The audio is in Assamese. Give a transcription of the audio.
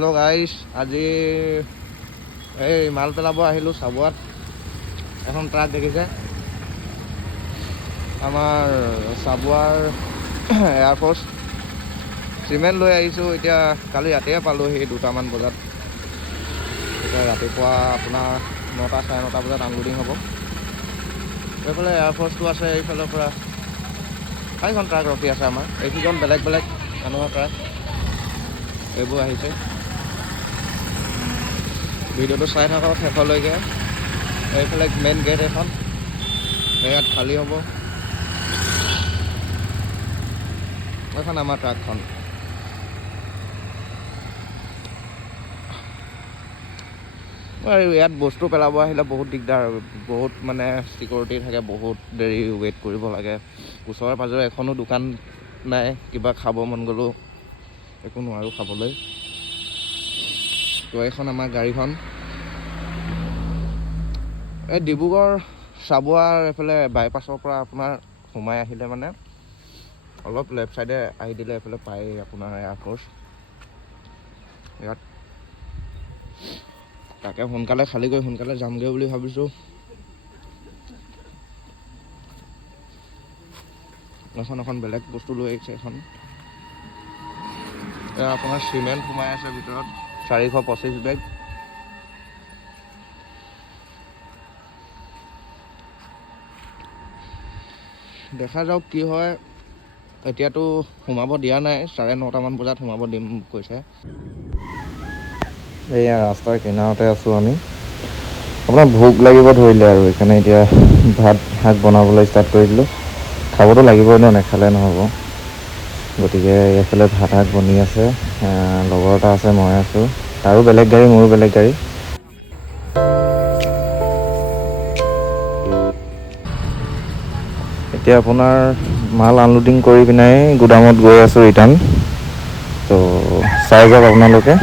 হেল্ল' গাইছ, আজি এই মাল পেলাব আহিলোঁ চাবুৱাত। এখন ট্ৰাক দেখিছে, আমাৰ চাবুৱাৰ এয়াৰফ'ৰ্চ চিমেণ্ট লৈ আহিছোঁ। এতিয়া কালি ৰাতিয়ে পালোঁহি 2টামান বজাত। এতিয়া ৰাতিপুৱা আপোনাৰ 9টা চাৰে 9টা বজাত আনলোডিং হ'ব। এইফালে এয়াৰফ'ৰ্চটো আছে, এইফালৰ পৰা 4খন ট্ৰাক ৰখি আছে আমাৰ। এইকেইখন বেলেগ বেলেগ মানুহৰ ট্ৰাক, এইবোৰ আহিছে। ভিডিঅ'টো চাই থাকক শেষলৈকে। এইফালে মেইন গেট এখন, ইয়াত খালী হ'ব। এইখন আমাৰ ট্ৰাকখন। আৰু ইয়াত বস্তু পেলাব আহিলে বহুত দিগদাৰ, বহুত মানে চিকিউৰিটি থাকে, বহুত দেৰি ৱেইট কৰিব লাগে। ওচৰে পাঁজৰে এখনো দোকান নাই, কিবা খাব মন গ'লেও একো নোৱাৰোঁ খাবলৈ। তো এইখন আমাৰ গাড়ীখন এই ডিব্ৰুগড় চাবুৱাৰ এইফালে বাইপাছৰ পৰা আপোনাৰ সোমাই আহিলে মানে অলপ লেফ্ট ছাইডে আহি দিলে এইফালে পায় আপোনাৰ এয়াৰফ'ৰ্চ। ইয়াত তাকে সোনকালে খালী কৰি সোনকালে যামগৈ বুলি ভাবিছোঁ। এখন বেলেগ বস্তু লৈ আহিছে। এখন আপোনাৰ চিমেণ্ট সোমাই আছে ভিতৰত, 425 বেগ। দেখা যাওক কি হয়। এতিয়াতো সোমাব দিয়া নাই, 9:30মান বজাত সোমাব দিম কৈছে। এয়া ৰাস্তাৰ কিনাৰতে আছোঁ আমি। আপোনাৰ ভোক লাগিব ধৰিলে আৰু সেইকাৰণে এতিয়া ভাত শাক বনাবলৈ ষ্টাৰ্ট কৰি দিলোঁ। খাবতো লাগিবই ন, নেখালে নহ'ব। গতিকে এইফালে ভাত শাক বনি আছে, লগৰ এটা আছে, মই আছোঁ, তাৰো বেলেগ গাড়ী, মোৰো বেলেগ গাড়ী। এতিয়া আপোনাৰ মাল আনলোডিং কৰি পিনে গুদামত গৈ আছোঁ ৰিটাৰ্ণ। তো চাই যাওক আপোনালোকে।